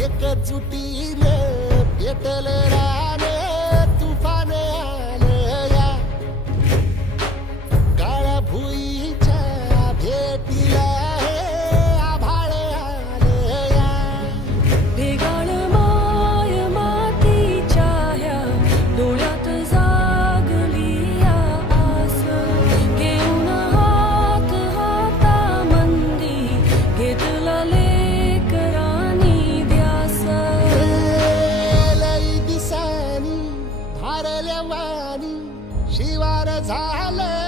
एकजुटीने भेटले बलवानी शिवार झालं